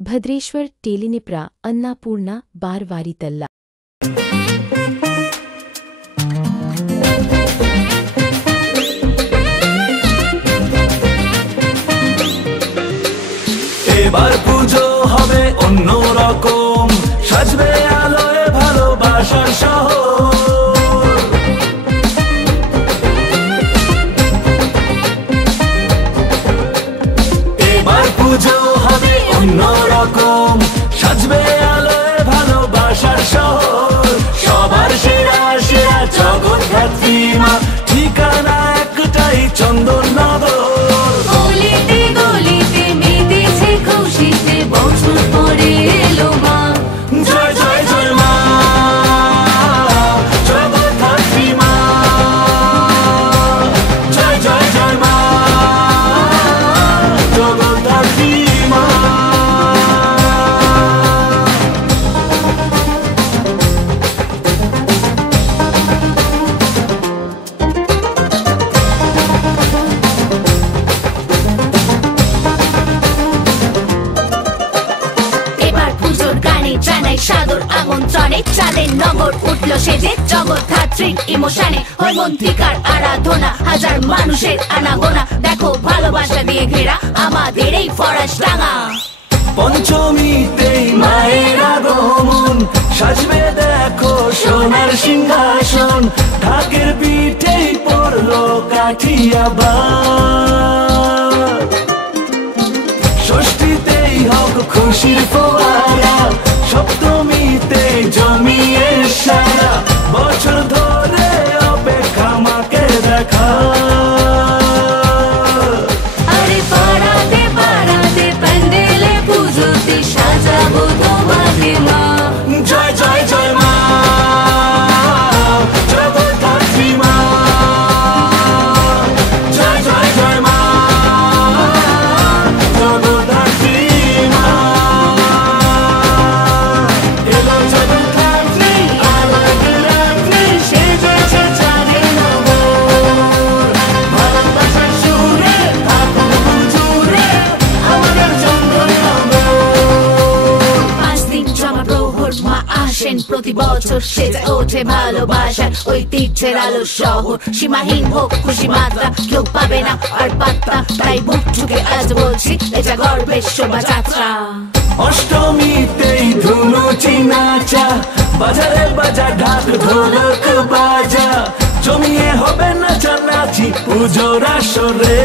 भद्रेश्वर टेलिनिप्रा अन्नापूर्णा बारवारीतल्ला। এবার পুজো হবে অন্যরকম, সাজবে আলোয় ভালোবাসার শহর। এবার পুজো হবে অন্যরকম, সাজবে আলোয় ভালোবাসার শহর। সবার সেরা সেরা জগদ্ধাত্রী মা, ঠিকানা একটাই চন্দননগর। জয় জয় জয় মা, জগদ্ধাত্রী মা, জয় জয় জয় মা, জগদ্ধাত্রী মা। সাদর আমন্ত্রণে চাঁদের নগর উঠল সেজে, জগদ্ধাত্রীর ইমোশনে হৈমন্তিকার আরাধনা। হাজার মানুষের আনাগোনা, দেখো ভালোবাসা দিয়ে ঘেরা আমাদের এই ফরাসডাঙ্গা। পঞ্চমীতেই মায়ের আগমন, সাজবে দেখো সোনার সিংহাসন। ঢাকের পিঠেই পড়লো কাঠিয়া বান, ষষ্ঠীতেই হোক খুশির ফোয়ারা, সপ্তমীতে জমিয়ে সারা। বছর ধরে অপেক্ষা মাকে দেখা। আরে পাড়াতে পাড়াতে প্যান্ডেলে পুজোতে সাজাবো তোমাকে মা। জয় জয় জয় মা, জগদ্ধাত্রী মা, জয় জয় জয় মা, জগদ্ধাত্রী মা। এলো জগদ্ধাত্রী আলোকে রাত্রি, সেজেছে চাঁদের নগর। ভালোবাসার সুরে থাকুক জুড়ে আমাদের চন্দননগর। 5 দিন জমা প্রহর মা আসেন প্রতি বছর, সেজে ওঠে ভালোবাসার ঐতিহ্যের আলো শহর। সীমাহীন হোক খুশি মাত্রা, কেউ পাবে না আর পাত্তা, তাই বুক ঠুকে আজ বলছি এটা গর্বের শোভাযাত্রা। অষ্টমীতেই ধুনুচি নাচা, বাজারে বাজা ঢাক ঢোলক বাজা। জমিয়ে হবে নাচানাচি পুজোর আসরে।